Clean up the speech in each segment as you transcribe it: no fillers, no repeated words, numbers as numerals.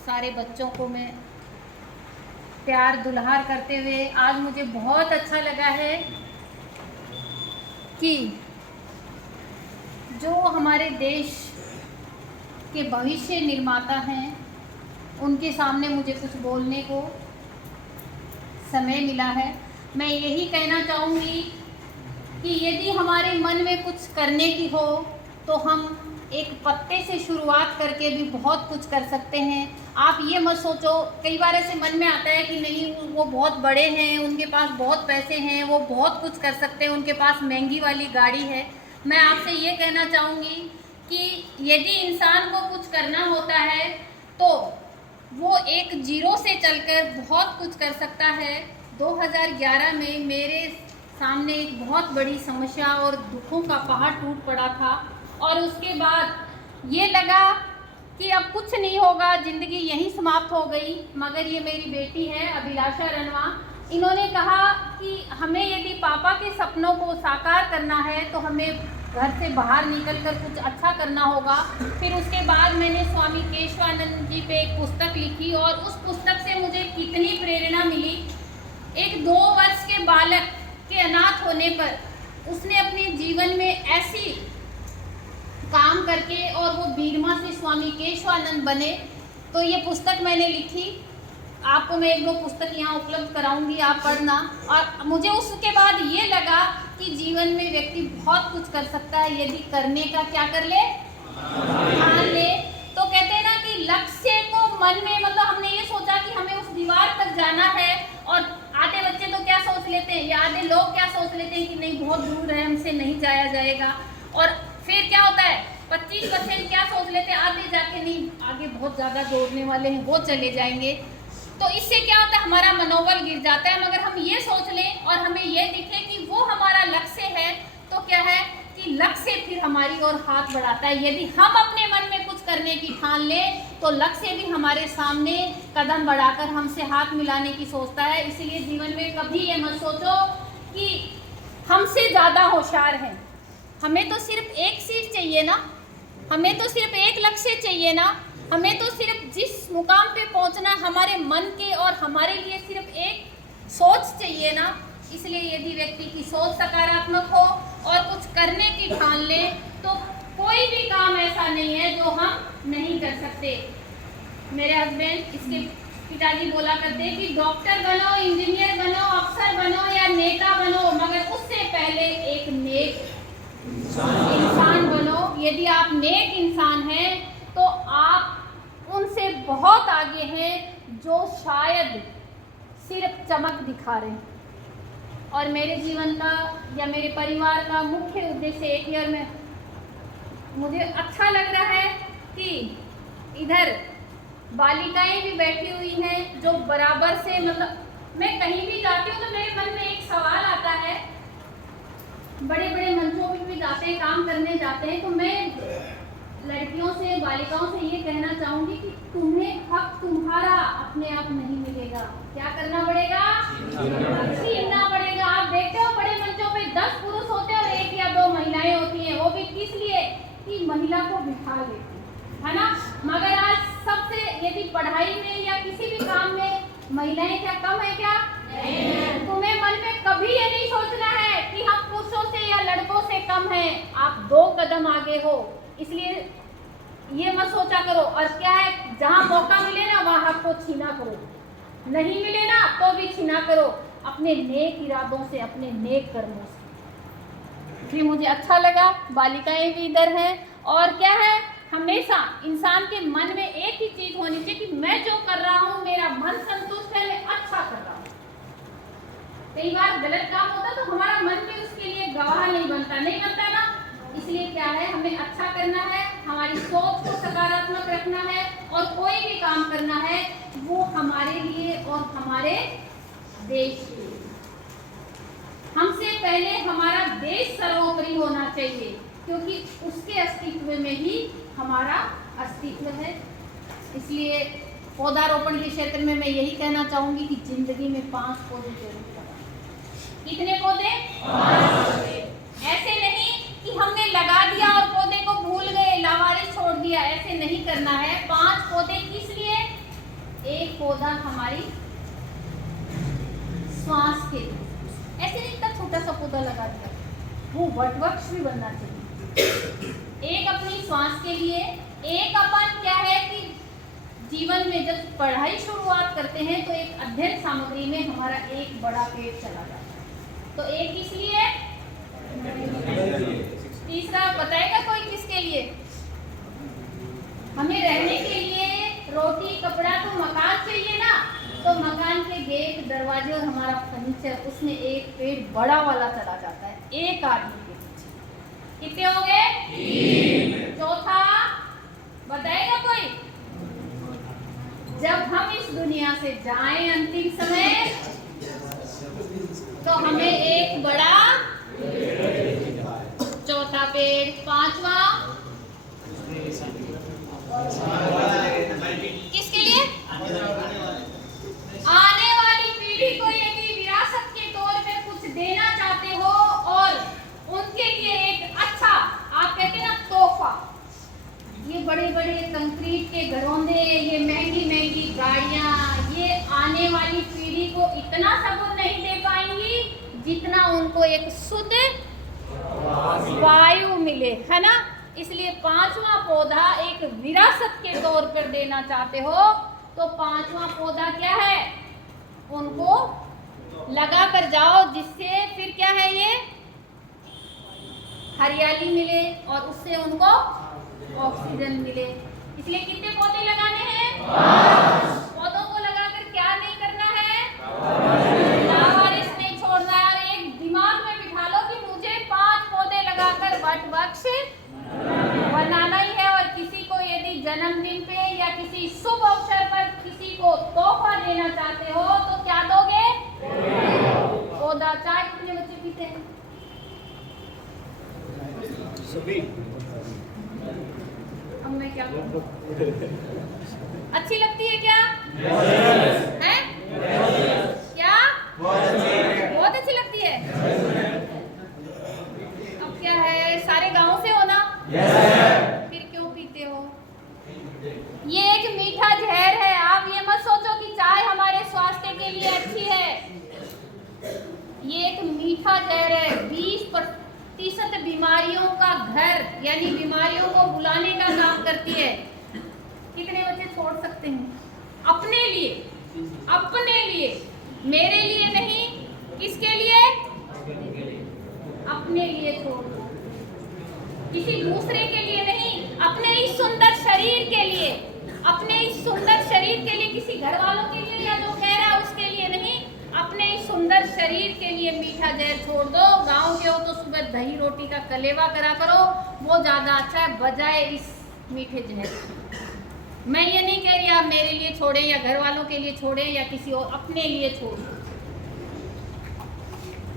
सारे बच्चों को मैं प्यार दुलार करते हुए आज मुझे बहुत अच्छा लगा है कि जो हमारे देश के भविष्य निर्माता हैं उनके सामने मुझे कुछ बोलने को समय मिला है। मैं यही कहना चाहूँगी कि यदि हमारे मन में कुछ करने की हो तो हम एक पत्ते से शुरुआत करके भी बहुत कुछ कर सकते हैं। आप ये मत सोचो, कई बार ऐसे मन में आता है कि नहीं वो बहुत बड़े हैं, उनके पास बहुत पैसे हैं, वो बहुत कुछ कर सकते हैं, उनके पास महंगी वाली गाड़ी है। मैं आपसे ये कहना चाहूँगी कि यदि इंसान को कुछ करना होता है तो वो एक जीरो से चलकर बहुत कुछ कर सकता है। 2011 में मेरे सामने एक बहुत बड़ी समस्या और दुखों का पहाड़ टूट पड़ा था और उसके बाद ये लगा कि अब कुछ नहीं होगा, ज़िंदगी यहीं समाप्त हो गई। मगर ये मेरी बेटी है अभिलाषा रनवा, इन्होंने कहा कि हमें यदि पापा के सपनों को साकार करना है तो हमें घर से बाहर निकलकर कुछ अच्छा करना होगा। फिर उसके बाद मैंने स्वामी केशवानंद जी पे एक पुस्तक लिखी और उस पुस्तक से मुझे कितनी प्रेरणा मिली। एक 2 वर्ष के बालक के अनाथ होने पर उसने अपने जीवन में ऐसी काम करके और वो बीरमा से स्वामी केशवानंद बने। तो ये पुस्तक मैंने लिखी, आपको मैं 1-2 पुस्तक यहाँ उपलब्ध कराऊंगी, आप पढ़ना। और मुझे उसके बाद ये लगा कि जीवन में व्यक्ति बहुत कुछ कर सकता है यदि करने का क्या कर ले, ठान ले। तो कहते हैं ना कि लक्ष्य को मन में, मतलब हमने ये सोचा कि हमें उस दीवार तक जाना है और आधे बच्चे तो क्या सोच लेते हैं या आधे लोग क्या सोच लेते हैं कि नहीं बहुत दूर है, हमसे नहीं जाया जाएगा। और फिर क्या होता है 25% क्या सोच लेते हैं, आधे जाके नहीं, आगे बहुत ज़्यादा दौड़ने वाले हैं वो चले जाएंगे। तो इससे क्या होता है हमारा मनोबल गिर जाता है। मगर हम ये सोच लें और हमें ये दिखे कि वो हमारा लक्ष्य है तो क्या है कि लक्ष्य फिर हमारी ओर हाथ बढ़ाता है। यदि हम अपने मन में कुछ करने की ठान लें तो लक्ष्य भी हमारे सामने कदम बढ़ाकर हमसे हाथ मिलाने की सोचता है। इसलिए जीवन में कभी ये मत सोचो कि हमसे ज़्यादा होशियार हैं। हमें तो सिर्फ एक चीज़ चाहिए ना, हमें तो सिर्फ एक लक्ष्य चाहिए ना, हमें तो सिर्फ जिस मुकाम पे पहुंचना हमारे मन के और हमारे लिए सिर्फ एक सोच चाहिए ना। इसलिए यदि व्यक्ति की सोच सकारात्मक हो और कुछ करने की ठान ले तो कोई भी काम ऐसा नहीं है जो हम नहीं कर सकते। मेरे हस्बैंड, इसके पिताजी बोला करते कि डॉक्टर बनो, इंजीनियर बनो, अफसर बनो या नेता बनो, मगर उससे पहले एक नेक इंसान बनो। यदि आप नेक इंसान हैं तो आप उनसे बहुत आगे हैं जो शायद सिर्फ चमक दिखा रहे हैं। और मेरे जीवन का या मेरे परिवार का मुख्य उद्देश्य एक ही, और मैं मुझे अच्छा लग रहा है कि इधर बालिकाएं भी बैठी हुई हैं जो बराबर से, मतलब मैं कहीं भी जाती हूँ तो मेरे मन में एक सवाल आता है, बड़े बड़े मंचों में भी जाते हैं, काम करने जाते हैं, तो मैं लड़कियों से, बालिकाओं से ये कहना चाहूँगी कि तुम्हें हक तुम्हारा अपने आप नहीं मिलेगा। क्या करना पड़ेगा? छीनना पड़ेगा। आप देखते हो बड़े मंचों पे 10 पुरुष होते हैं और 1 या 2 महिलाएं होती हैं, वो भी किस लिए कि महिला को बिठा लेती है ना। मगर आज सबसे, यदि पढ़ाई में या किसी भी काम में महिलाएं क्या कम है क्या? तुम्हें मन में कभी ये नहीं सोचना है कि हम पुरुषों से या लड़कों से कम हैं। आप 2 कदम आगे हो, इसलिए ये मत सोचा करो। और क्या है, जहाँ मौका मिले ना वहाँ हक को छीना करो, नहीं मिले ना तो भी छीना करो, अपने नेक इरादों से, अपने नेक कर्मों से। फिर मुझे अच्छा लगा, बालिकाएं भी इधर हैं। और क्या है, हमेशा इंसान के मन में एक ही चीज़ होनी चाहिए कि मैं जो कर रहा हूँ मेरा मन संतुष्ट है, मैं अच्छा कर रहा हूँ। कई बार गलत काम होता तो हमारा मन भी उसके लिए गवाह नहीं बनता ना। इसलिए क्या है, हमें अच्छा करना है, हमारी सोच को सकारात्मक रखना है और कोई भी काम करना है वो हमारे लिए और हमारे देश के लिए। हमसे पहले हमारा देश सर्वोपरि होना चाहिए क्योंकि उसके अस्तित्व में ही हमारा अस्तित्व है। इसलिए पौधारोपण के क्षेत्र में मैं यही कहना चाहूँगी कि जिंदगी में 5 पौधे जरूर लगाएं। कितने पौधे? 5 पौधे। ऐसे नहीं कि हमने लगा दिया और पौधे को भूल गए, लावारिस छोड़ दिया, ऐसे नहीं करना है। 5 पौधे किस लिए? पौधा हमारी श्वास के लिए, ऐसे नहीं इतना छोटा सा पौधा लगा दिया, वो वटवृक्ष भी बनना चाहिए। एक अपनी श्वास के लिए, एक अपन क्या है कि जीवन में जब पढ़ाई शुरुआत करते हैं तो एक अध्ययन सामग्री में हमारा एक बड़ा पेड़ चला जाता है, तो एक किस लिए, तीसरा बताएगा कोई किसके लिए, हमें रहने के लिए रोटी कपड़ा तो मकान चाहिए ना, तो मकान के गेट दरवाजे और हमारा फर्नीचर, उसमें एक पेड़ बड़ा वाला चला जाता है एक आदमी के पीछे। कितने हो गए? चौथा बताएगा कोई, जब हम इस दुनिया से जाएं अंतिम समय तो हमें एक बड़ा, चौथा पेड़। पांचवा किसके लिए, आने वाली पीढ़ी को यदि विरासत के तौर पे कुछ देना चाहते हो और उनके लिए एक अच्छा, आप कहते हैं ना तोहफा, ये बड़े बड़े कंक्रीट के घरौंदे, ये महंगी महंगी गाड़ियां, ये आने वाली पीढ़ी को इतना सबूत नहीं दे पाएंगी जितना उनको एक शुद्ध वायु मिले, है ना। इसलिए पांचवा पौधा एक विरासत के तौर पर देना चाहते हो तो पांचवा पौधा क्या है, उनको लगा कर जाओ, जिससे फिर क्या है, ये हरियाली मिले और उससे उनको ऑक्सीजन मिले। इसलिए कितने पौधे लगाने हैं? पौधों को लगाकर क्या नहीं करना है, लावारिस नहीं छोड़ना है। और एक दिमाग में बिठा लो कि मुझे 5 पौधे लगाकर वटवृक्ष बनाना ही है। और किसी को यदि जन्मदिन पे या किसी शुभ अवसर पर किसी को तोहफा देना चाहते हो तो क्या दोगे? पौधा। चाय कितने बच्चे पीते हैं? सभी। अब मैं क्या करूं? अच्छी लगती है क्या? है? क्या? बहुत अच्छी लगती है। अब क्या है, सारे गांव से हो ना? फिर क्यों पीते हो? ये एक मीठा जहर है। आप ये मत सोचो कि चाय हमारे स्वास्थ्य के लिए अच्छी है। ये एक मीठा जहर है। 20% बीमारियों का घर, यानी बीमारियों को बुलाने का काम करती है। कितने बच्चे छोड़ सकते हैं? अपने लिए, अपने लिए, मेरे लिए नहीं। किसके लिए? अपने लिए छोड़ दो, किसी दूसरे के लिए नहीं। अपने इस सुंदर शरीर के लिए, अपने इस सुंदर शरीर के लिए, किसी घर वालों के लिए या जो कह रहा है उसके लिए नहीं, अपने इस सुंदर शरीर के लिए मीठा जहर छोड़ दो। गांव के हो तो सुबह दही रोटी का कलेवा करा करो, वो ज्यादा अच्छा है बजाय इस मीठे जहर। मैं ये नहीं कह रही आप मेरे लिए छोड़ें या घर वालों के लिए छोड़ें या किसी और, अपने लिए छोड़ें।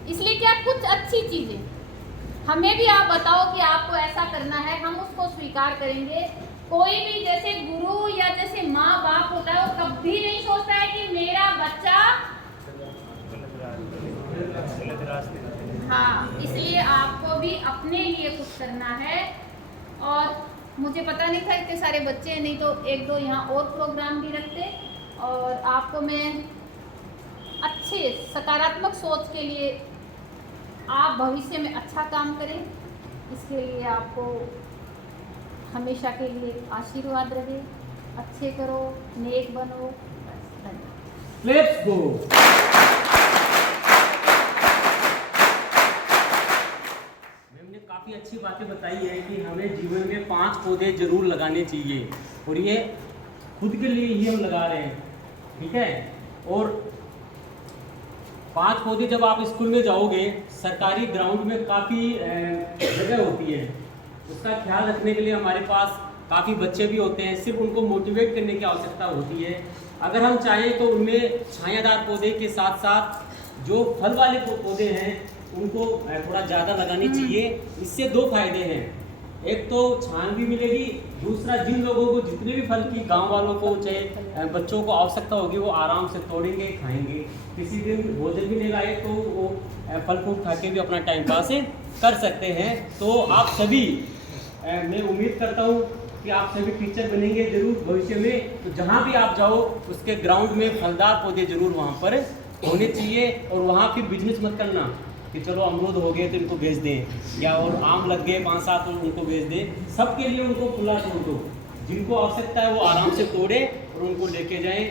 इसलिए क्या, कुछ अच्छी चीजें हमें भी आप बताओ कि आपको ऐसा करना है, हम उसको स्वीकार करेंगे। कोई भी जैसे गुरु या जैसे माँ बाप होता है, वो कभी नहीं सोचता है कि मेरा बच्चा, हाँ, इसलिए आपको भी अपने लिए कुछ करना है। और मुझे पता नहीं था इतने सारे बच्चे हैं, नहीं तो 1-2 यहाँ और प्रोग्राम भी रखते। और आपको मैं अच्छे सकारात्मक सोच के लिए, आप भविष्य में अच्छा काम करें, इसके लिए आपको हमेशा के लिए आशीर्वाद रहे। अच्छे करो, नेक बनो। Let's go. मैम ने काफ़ी अच्छी बातें बताई है कि हमें जीवन में 5 पौधे जरूर लगाने चाहिए, और ये खुद के लिए ही हम लगा रहे हैं, ठीक है। और 5 पौधे जब आप स्कूल में जाओगे, सरकारी ग्राउंड में काफ़ी जगह होती है, उसका ख्याल रखने के लिए हमारे पास काफ़ी बच्चे भी होते हैं। सिर्फ उनको मोटिवेट करने की आवश्यकता होती है। अगर हम चाहें तो उनमें छायादार पौधे के साथ साथ जो फल वाले पौधे हैं उनको थोड़ा ज़्यादा लगाने चाहिए। इससे 2 फायदे हैं, एक तो छान भी मिलेगी, दूसरा जिन लोगों को जितने भी फल की, गांव वालों को चाहे बच्चों को आवश्यकता होगी, वो आराम से तोड़ेंगे, खाएंगे। किसी दिन भोजन भी नहीं लाए तो वो फल फ्रूट खा के भी अपना टाइम पास कर सकते हैं। तो आप सभी, मैं उम्मीद करता हूँ कि आप सभी टीचर बनेंगे जरूर भविष्य में, तो जहाँ भी आप जाओ उसके ग्राउंड में फलदार पौधे जरूर वहाँ पर होने चाहिए। और वहाँ फिर बिजनेस मत करना कि चलो अमरूद हो गए तो इनको बेच दें, या और आम लग गए 5-7 तो उनको बेच दें। सबके लिए उनको खुला छोड़ दो, जिनको आवश्यकता है वो आराम से तोड़े और उनको लेके जाएं।